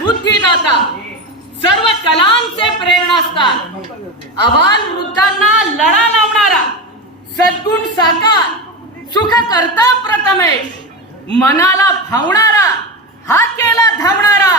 बुद्धिदाता, सर्व कलांचे प्रेरणास्थान, आबाल वृद्धांना लढा लावणारा, सद्गुण साकार, सुख करता प्रथमेश, मनाला भावणारा, हाकेला धावणारा,